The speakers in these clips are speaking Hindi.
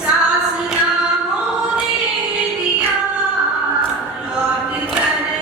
सांस ना होने दिया, लौट कर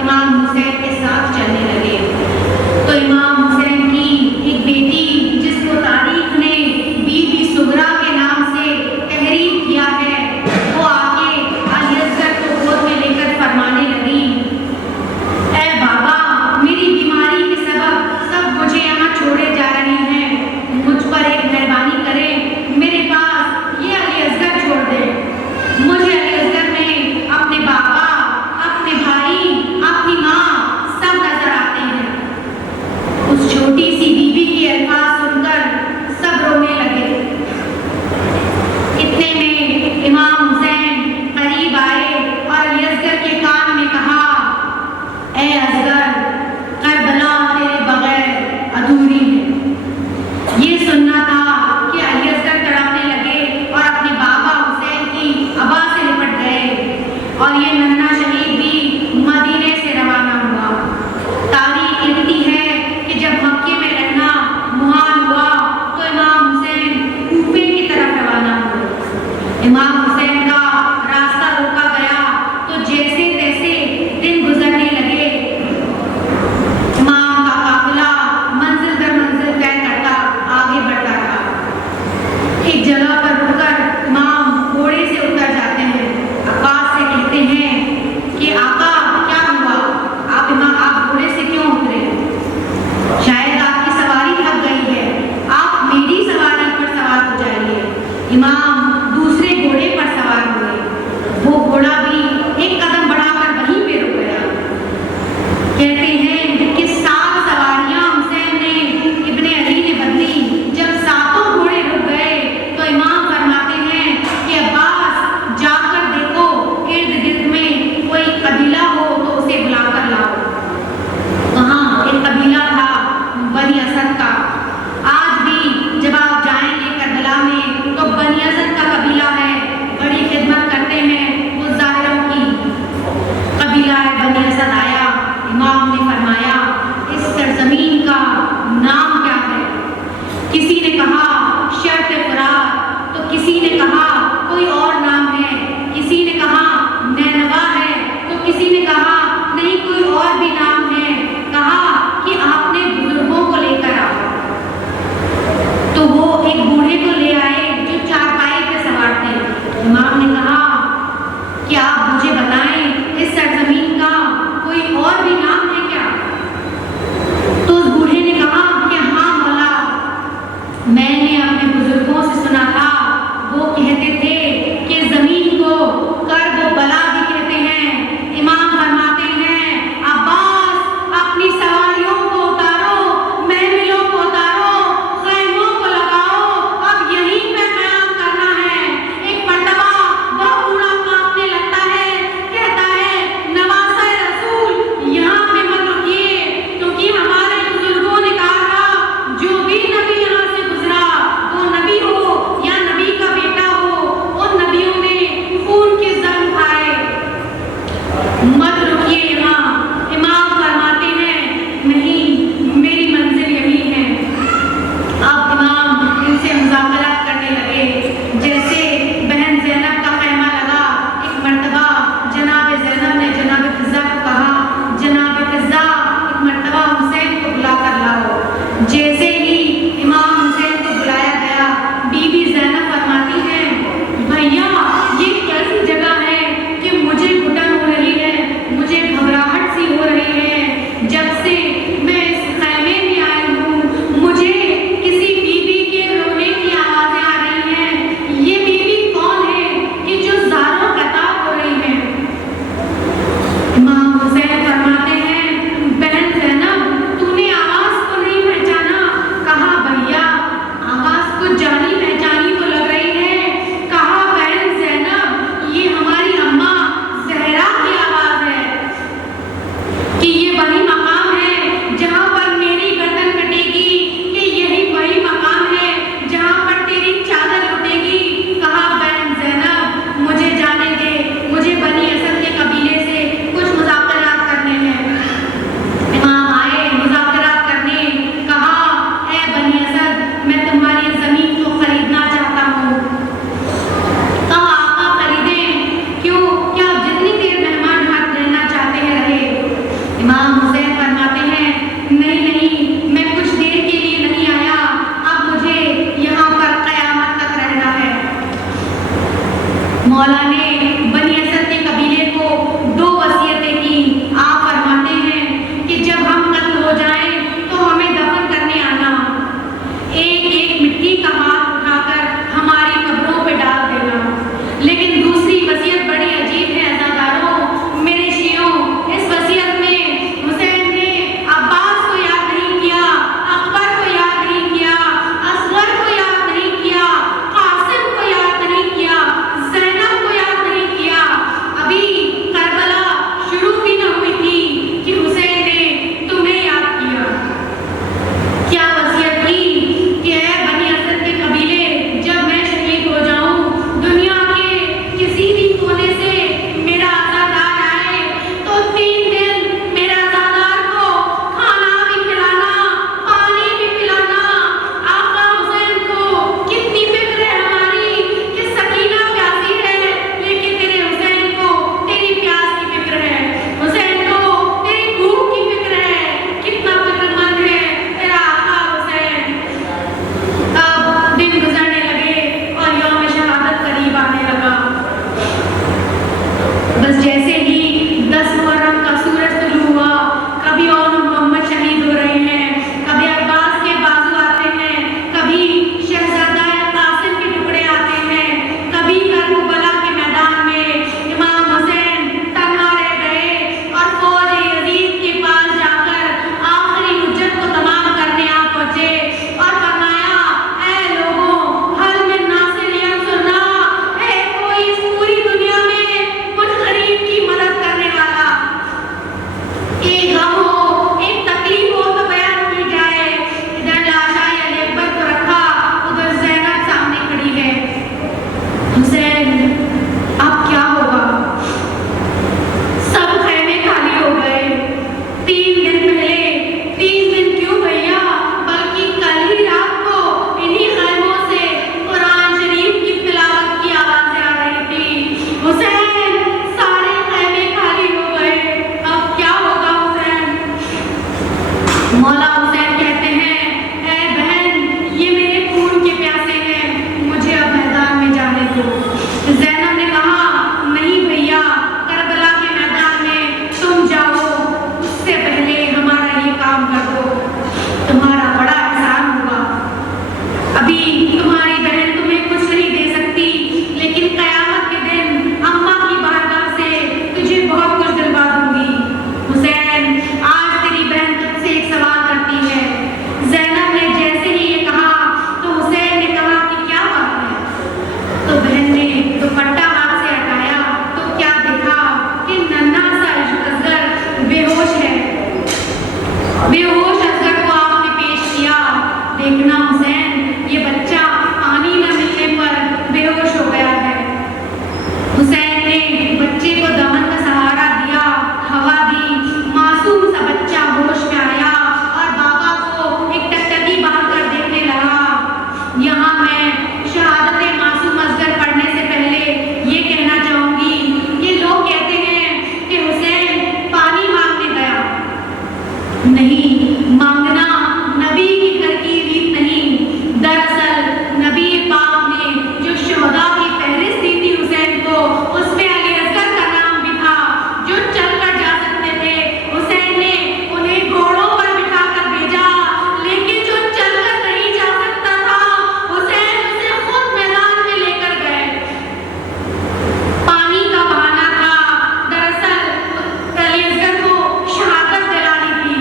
इमाम हुसैन के साथ चलने लगे। तो इमाम हुसैन की एक बेटी, जिसको तारीख ने बीबी सुगरा के नाम से तहरीर किया है, वो आके अली असगर को गोद में लेकर फरमाने लगी, ऐ बाबा, मेरी बीमारी के सबब सब मुझे यहाँ छोड़े जा रहे हैं, मुझ पर एक मेहरबानी करें, मेरे पास ये अली असगर छोड़ दें। मुझे अली असगर में अपने बाबा, अपने भाई, अपनी माँ सब नजर आते हैं। उस छोटी सी बीबी के अल्फाज सुनकर सब रोने लगे। इतने में इमाम हुसैन करीब आए और अली असगर के कान में कहा, ऐ असगर, करबला तेरे बगैर अधूरी है। ये सुनना था कि अली असगर तड़पने लगे और अपने बाबा हुसैन की अबा से लिपट गए और ये नन्हा शहीद भी मदीने से रवाना हुआ। तारीख लिखती है कि जब मक्के में लड़ना मुहाल हुआ तो इमाम हुसैन कूफे की तरफ रवाना हुए। इमाम हुसैन का रास्ता रोका गया तो जैसे तैसे दिन गुजरने लगे। इमाम का काफिला मंजिल दर मंजिल तय करता आगे बढ़ता था। एक जगह पर रुककर इमाम घोड़े से उतर जाते हैं। अब्बास से कहते हैं कि आका, क्या हुआ, आप घोड़े से क्यों उतरे? शायद आपकी सवारी थक गई है, आप मेरी सवारी पर सवार हो जाइए। इमाम दूसरे घोड़े पर सवार हुए। वो घोड़ा भी एक कदम बढ़ाकर वहीं पे रुक गया। कहते हैं कि 7 सवारियां हुसैन ने, इब्ने अली ने बदली। जब 7 घोड़े रुक गए तो इमाम फरमाते हैं कि अब्बास, जाकर देखो इर्द गिर्द में कोई कबीला हो तो उसे बुलाकर लाओ। वहाँ एक कबीला था बनी असद का। आज भी जब आप जाएंगे करबला में तो बनी असद का कबीला है, बड़ी खिदमत करते हैं वो ज़ाहिरों की। कबीला है बनी असद आया। इमाम ने फरमाया, इस सरजमीन का नाम क्या है? किसी ने कहा शर्त फरात, तो किसी ने कहा कोई और नाम है, किसी ने कहा नैनवा है, तो किसी ने कहा नहीं कोई और भी नाम है। कहा कि आपने बुजुर्गों को लेकर आओ। तो वो एक बूढ़े को ले आए जो चारपाई पे सवार थे। इमाम ने कहा कि आप मुझे बताएं, इस सरजमीन का कोई और भी नाम है क्या? तो उस बूढ़े ने कहा कि हाँ मौला, मैंने अपने बुजुर्गों से सुना था, वो कहते थे कि इमाम हुसैन फरमाते हैं, नहीं नहीं, मैं कुछ देर के लिए नहीं आया, अब मुझे यहाँ पर क़यामत तक रहना है। मौला ने बनी असद के कबीले को 2 वसीयतें की। आप फरमाते हैं कि जब हम कत्ल हो जाएं तो हमें दफन करने आना, एक एक मिट्टी का हाथ उठाकर हमारी कब्रों पे डाल देना। लेकिन दूसरी वसीयत बड़ी अजीब है अज़ादारों, मेरे शियों। इस वसीयत में हुसैन ने अब्बास को याद नहीं किया, अकबर को याद नहीं किया, असगर को याद नहीं किया, कासिम को याद नहीं किया, ज़ैनब को याद नहीं किया। अभी करबला शुरू भी न हुई थी कि हुसैन ने तुम्हें याद किया। क्या वसीयत की कि ऐ बनी असद के कबीले, जब मैं शहीद हो जाऊं, दुनिया के किसी भी कोने से मेरा अज़ादार आए तो 3 दिन मेरे अज़ादार को खाना भी खिलाना, पानी भी पिलाना। आका हुसैन को कितनी फिक्र है हमारी कि सकीना प्यासी है, लेकिन तेरे हुसैन को तेरी प्यास की फिक्र है, हुसैन को तेरी भूख की फिक्र है। कितना फिक्रमंद है तेरा आका हुसैन। अब दिन गुजरने लगे और यौम शहादत करीब आने लगा। बस जैसे ही 10 मुहर्रम का सूरज तुलू हुआ, कभी और मोहम्मद शहीद हो रहे हैं, कभी अब्बास के बाजू आते हैं, कभी शहजादा कासिम के टुकड़े आते हैं, कभी करबला के मैदान में इमाम हुसैन तन्हा रह गए और फौज यजीद के पास जाकर आखिरी हुज्जत को तमाम करने आ पहुंचे और फरमाया, ऐ लोगों, हल मिन नासिर यंसुरना, है कोई इस पूरी दुनिया में कुछ गरीब की मदद करने वाला? एक गम हो, एक तकलीफ हो तो बयान की जाए। इधर लाशाए अली अकबर को रखा, उधर ज़ैनब सामने खड़ी है। हुसैन, अब क्या होगा? सब खैमे खाली हो गए। 3 दिन पहले, 3 दिन क्यों भैया, बल्कि कल ही रात को इन्हीं खैमों से कुरान शरीफ की तिलावत की आवाज़ें आ रही थी। हुसैन, सारे खैमे खाली हो गए, अब क्या होगा हुसैन? मौला हुसैन कहते हैं, ऐ बहन, ये मेरे खून के प्यासे हैं, मुझे अब मैदान में जाने दो। ज़ैनब ने कहा, नहीं भैया, करबला के मैदान में तुम जाओ, उससे पहले हमारा ये काम कर दो, तुम्हारा बड़ा एहसान होगा। अभी तुम्हारी बहन तुम्हें कुछ नहीं दे सकती, लेकिन क़यामत के दिन अम्मा की बारगाह से तुझे बहुत कुछ दिलवा दूंगी। हुसैन, आज तेरी बहन तुझसे एक सवाल करती है। ज़ैनब ने जैसे ही ये कहा तो हुसैन ने कहा कि क्या बात है? तो बहन ने दुपट्टा हाथ से हटाया तो क्या देखा कि नन्हा सा असगर बेहोश है। बेहोश असगर को आपने पेश किया। देखना हुसैन, ये बच्चा पानी न मिलने पर बेहोश हो गया है। हुसैन ने बच्चे को दमन का सहारा दिया, हवा दी, मासूम सा बच्चा होश में आया और बाबा को एक टकटकी बांधकर देखने लगा। यहाँ मैं शहादत मासूम असगर पढ़ने से पहले ये कहना चाहूंगी कि लोग कहते हैं कि हुसैन पानी मांगने गया। नहीं, मांगना नबी के घर की रीत नहीं। दरअसल नबी पाक ने जो शुहदा की फहरिस्त दी थी हुसैन को, उसमें अली असगर का नाम भी था, जो चलकर जा सकते थे। हुसैन ने उन्हें घोड़ों पर बिठाकर भेजा, लेकिन जो चलकर नहीं जा सकता था, हुसैन उसे खुद मैदान में लेकर गए। पानी का बहाना था, दरअसल अली असगर को शहादत दिलानी थी।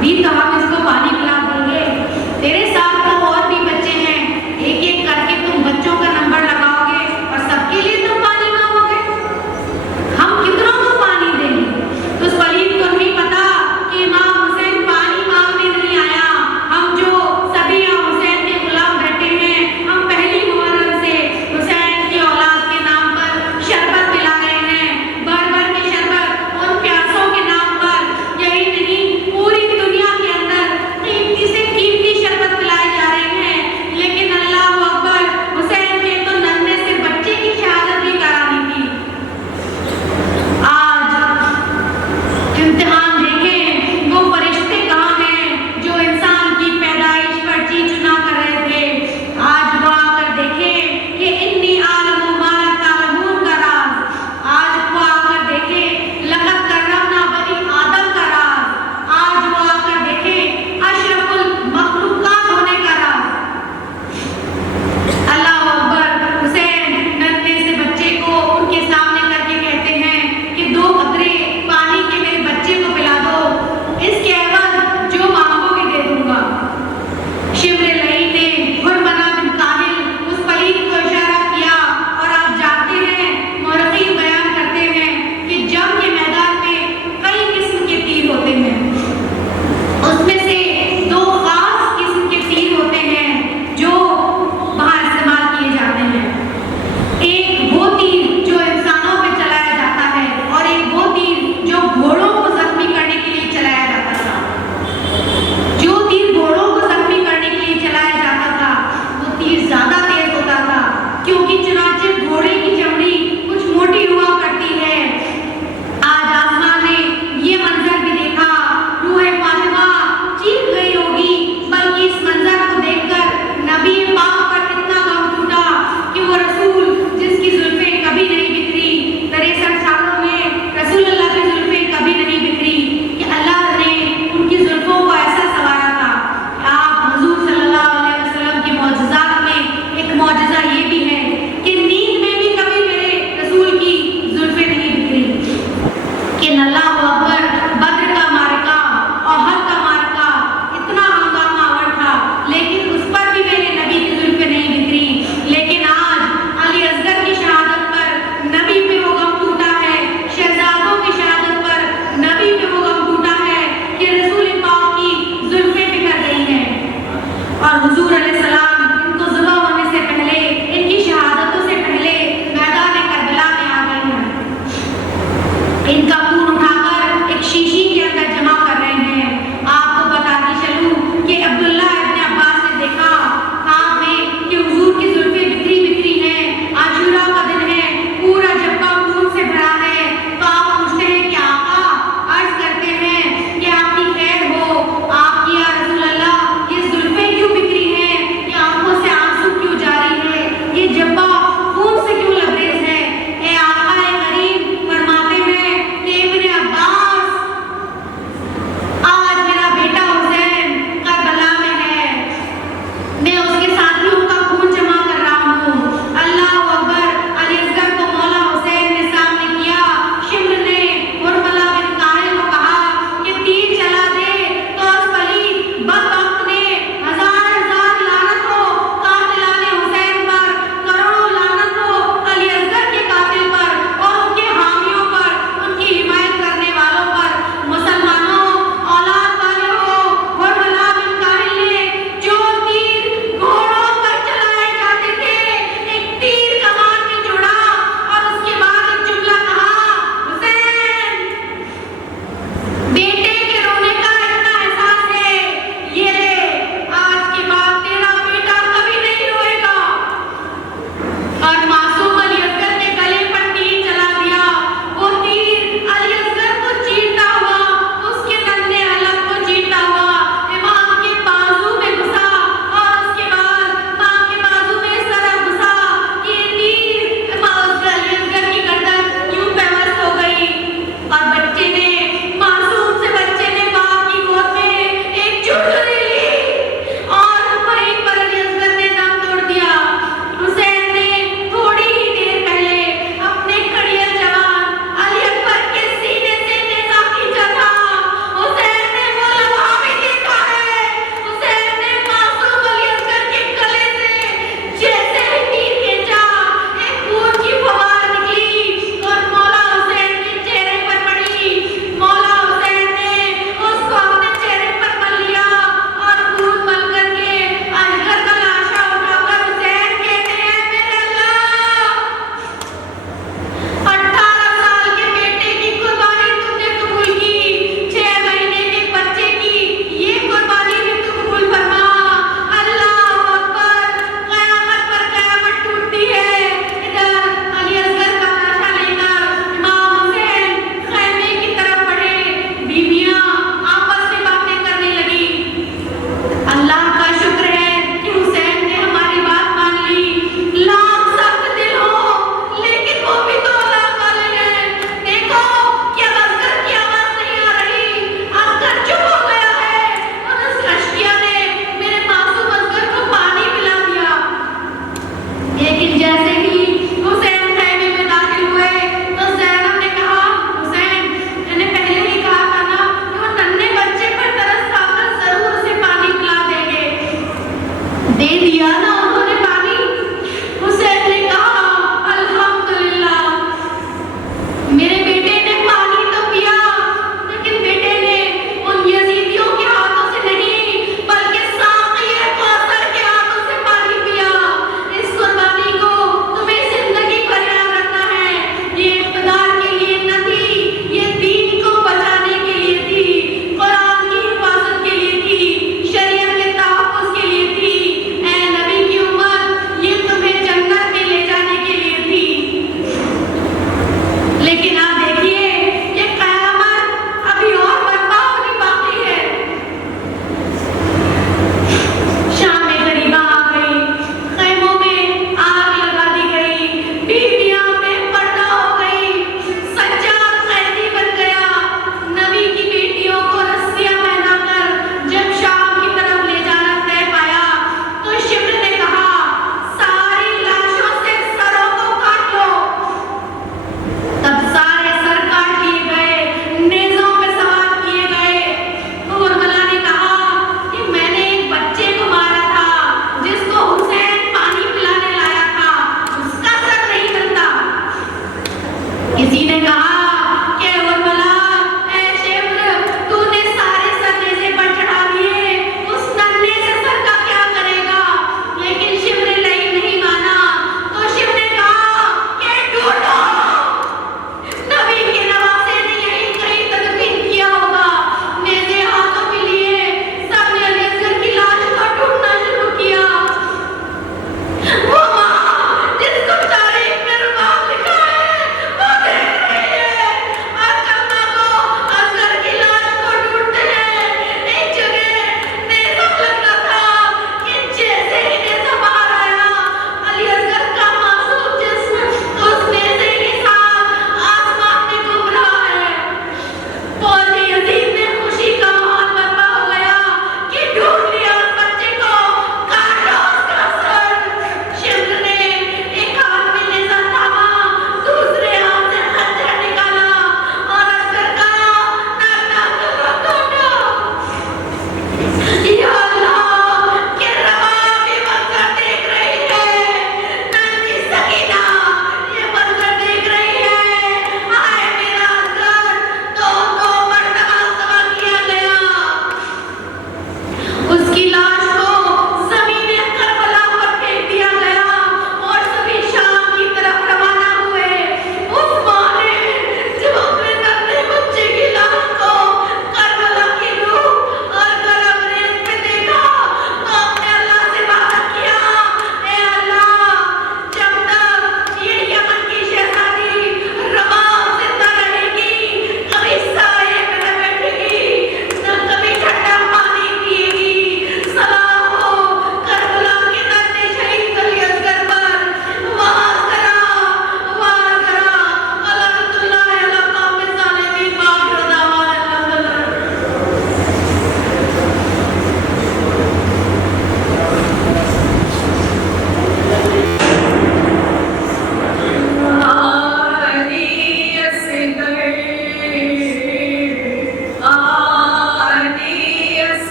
दी तो हम इसको पानी पिला देंगे। तेरे साथ तो और भी बच्चे हैं, एक एक करके तुम बच्चों का नंबर लगाओगे और सबके लिए तुम पानी मांगोगे। हम कितनों को पानी देंगे? तो उस पलीद को नहीं पता कि इमाम हुसैन पानी मांगने नहीं आया। हम जो सभी यहाँ हुसैन के गुलाम बैठे हैं, हम पहली मुहर्रम से हुसैन की औलाद के नाम पर शरबत पिला रहे हैं, भर भर के शरबत उन प्यासों के नाम पर। यही नहीं, पूरी दुनिया के अंदर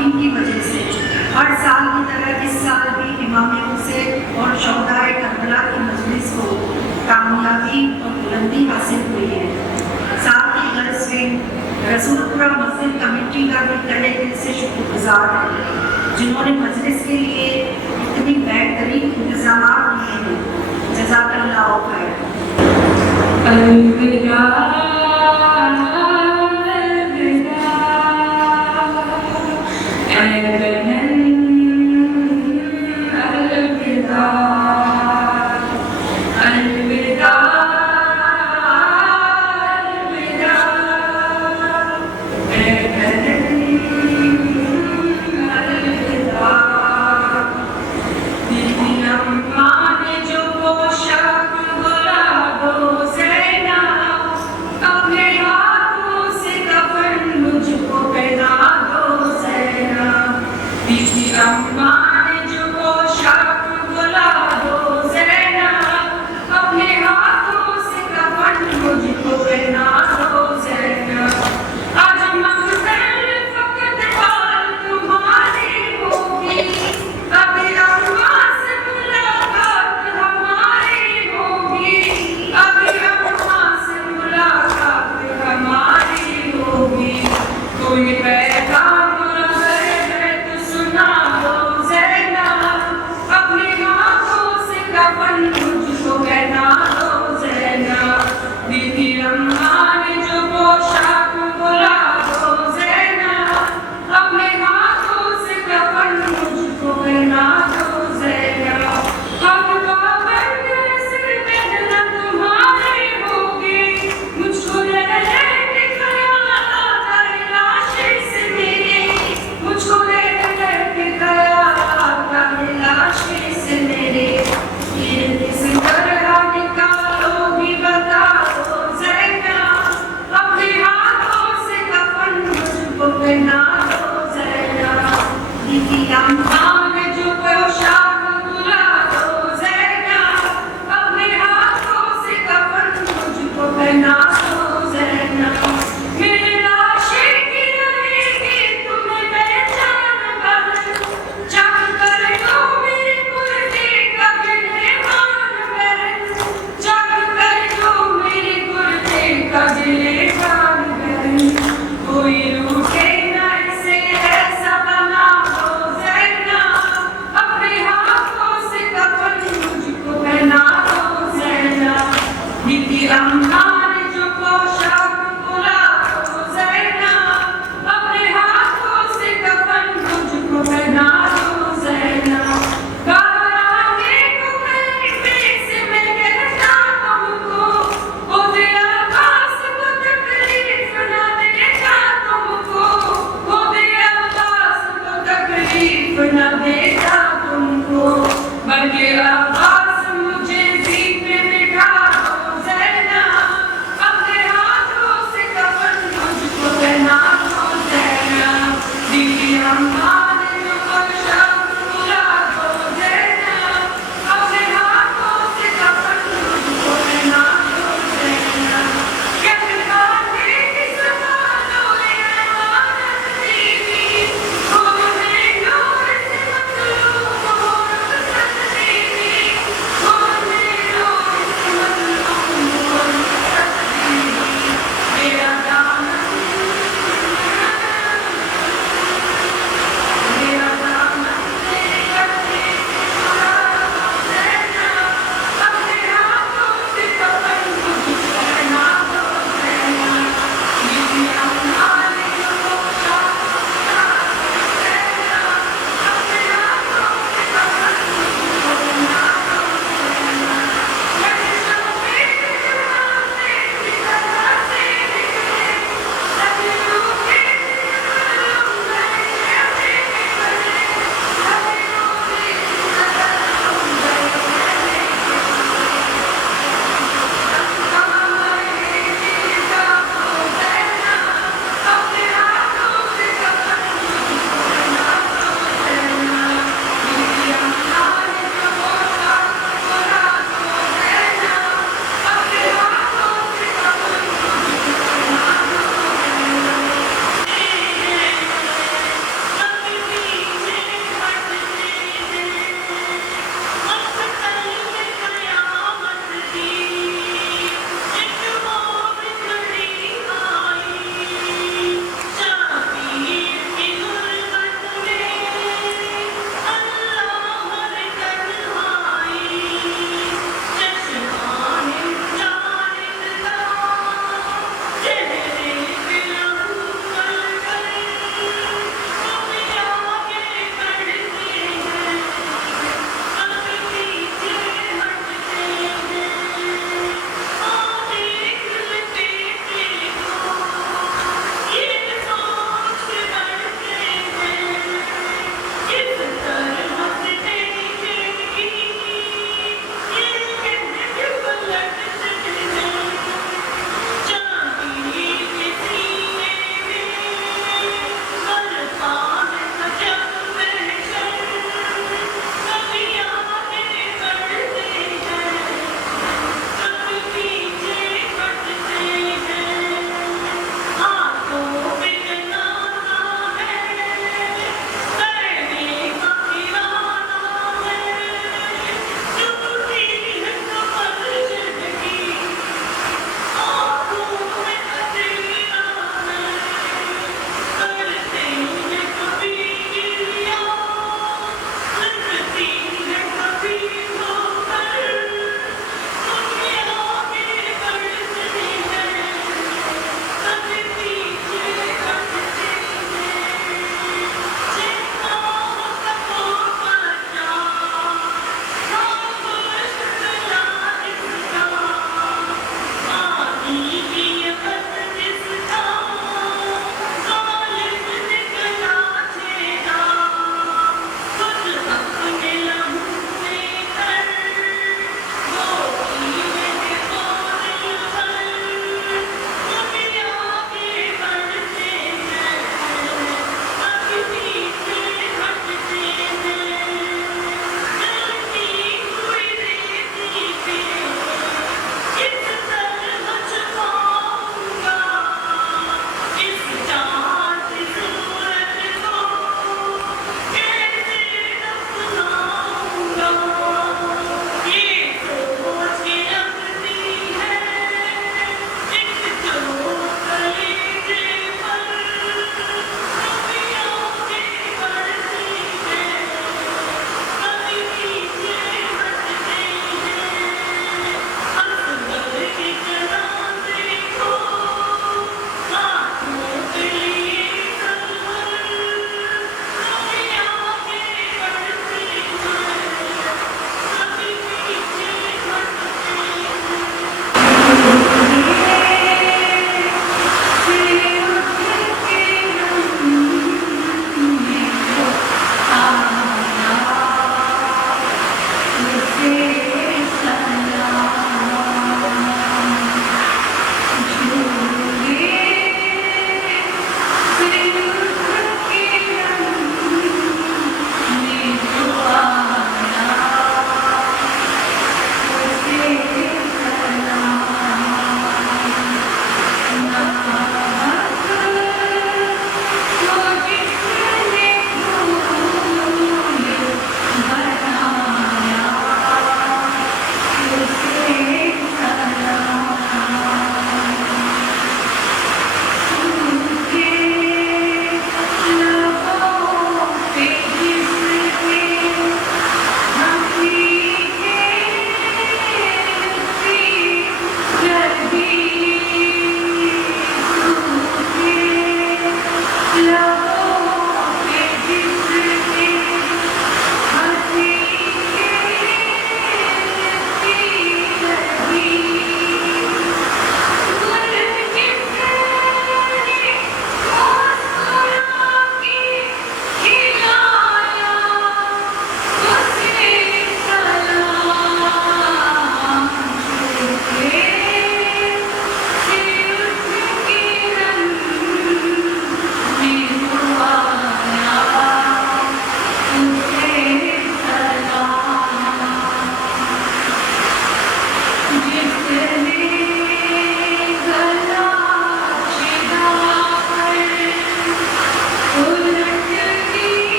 खवातीन की वजह से हर साल की तरह इस साल भी इमाम हुसैन और शोहदाए करबला की मजलिस को कामयाबी और बुलंदी हासिल हुई है। साथ ही गर्ल्स विंग रसूलपुरा मस्जिद कमेटी का भी तहे दिल से शुक्रगुजार है, जिन्होंने मजलिस के लिए इतनी बेहतरीन इंतजाम किए हैं। जज़ाकल्लाह खैर। अलविदा Yang